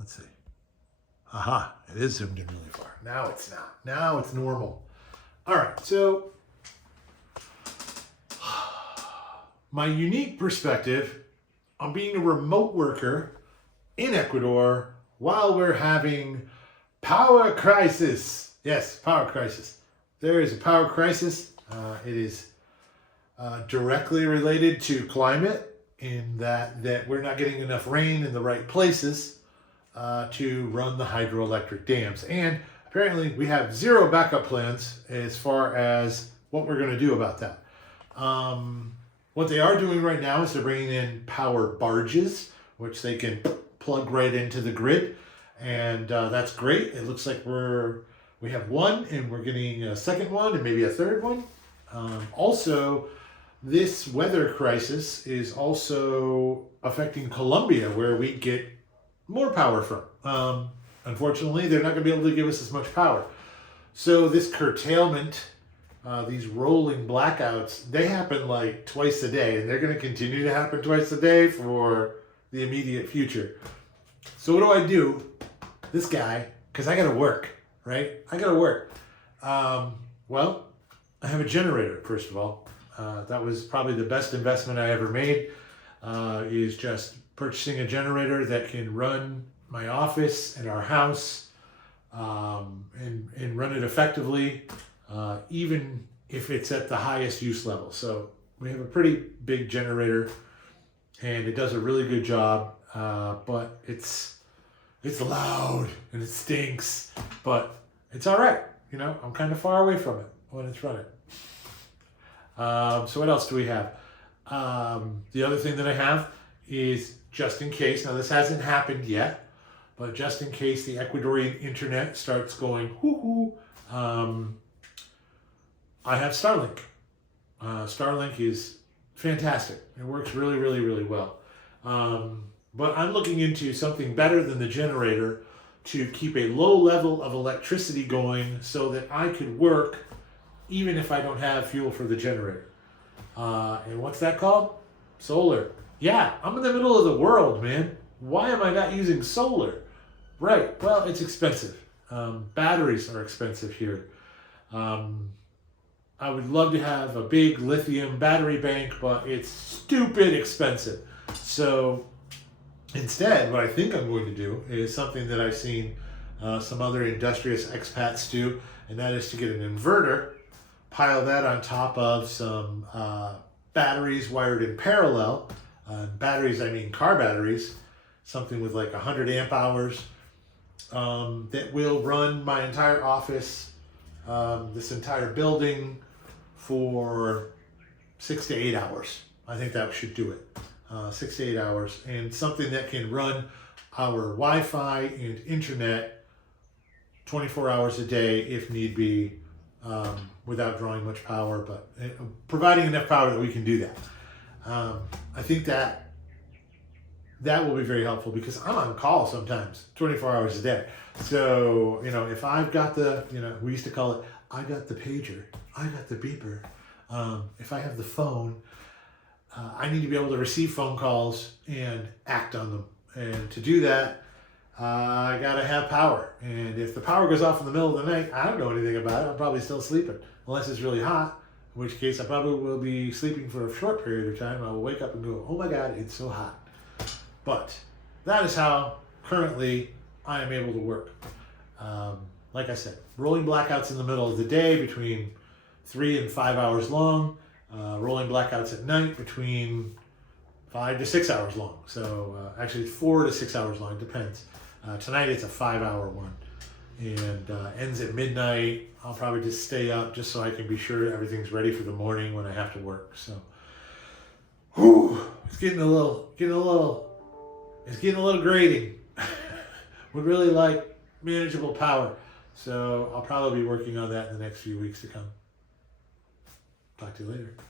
Let's see. Aha, it is zoomed in really far. Now it's not. Now it's normal. All right, so my unique perspective on being a remote worker in Ecuador while we're having power crisis. Yes, power crisis. There is a power crisis. It is directly related to climate in that we're not getting enough rain in the right places to run the hydroelectric dams. And apparently we have zero backup plans as far as what we're going to do about that. What they are doing right now is they're bringing in power barges, which they can plug right into the grid. And that's great. It looks like we have one and we're getting a second one and maybe a third one. Also, this weather crisis is also affecting Colombia, where we get more power from. Unfortunately, they're not going to be able to give us as much power. So this curtailment, these rolling blackouts, they happen like twice a day, and they're going to continue to happen twice a day for the immediate future. So what do? This guy, because I got to work, right? I got to work. Well, I have a generator, first of all. That was probably the best investment I ever made, is just purchasing a generator that can run my office and our house and run it effectively, even if it's at the highest use level. So we have a pretty big generator and it does a really good job, but it's loud and it stinks, but it's all right. You know, I'm kind of far away from it when it's running. So what else do we have? The other thing that I have is, just in case, now this hasn't happened yet, but just in case the Ecuadorian internet starts going hoo-hoo, I have Starlink. Starlink is fantastic. It works really, really, really well. But I'm looking into something better than the generator to keep a low level of electricity going so that I could work even if I don't have fuel for the generator. And what's that called? Solar. Yeah, I'm in the middle of the world, man. Why am I not using solar? Right, well, it's expensive. Batteries are expensive here. I would love to have a big lithium battery bank, but it's stupid expensive. So instead, what I think I'm going to do is something that I've seen some other industrious expats do, and that is to get an inverter, pile that on top of some batteries wired in parallel. Batteries, I mean car batteries, something with like 100 amp hours, that will run my entire office, this entire building for 6 to 8 hours. I think that should do it. 6 to 8 hours, and something that can run our Wi-Fi and internet 24 hours a day if need be, without drawing much power, but providing enough power that we can do that. I think that will be very helpful because I'm on call sometimes 24 hours a day. So, you know, if I've got we used to call it, I got the pager, I got the beeper. If I have the phone, I need to be able to receive phone calls and act on them. And to do that, I gotta have power. And if the power goes off in the middle of the night, I don't know anything about it. I'm probably still sleeping, unless it's really hot, in which case I probably will be sleeping for a short period of time. I will wake up and go, oh my God, it's so hot. But that is how currently I am able to work. Like I said, rolling blackouts in the middle of the day between 3 and 5 hours long, rolling blackouts at night between 5 to 6 hours long. So actually 4 to 6 hours long, depends. Tonight it's a 5-hour one and ends at midnight. I'll probably just stay up just so I can be sure everything's ready for the morning when I have to work. So, it's getting a little grating. Would really like manageable power. So I'll probably be working on that in the next few weeks to come. Talk to you later.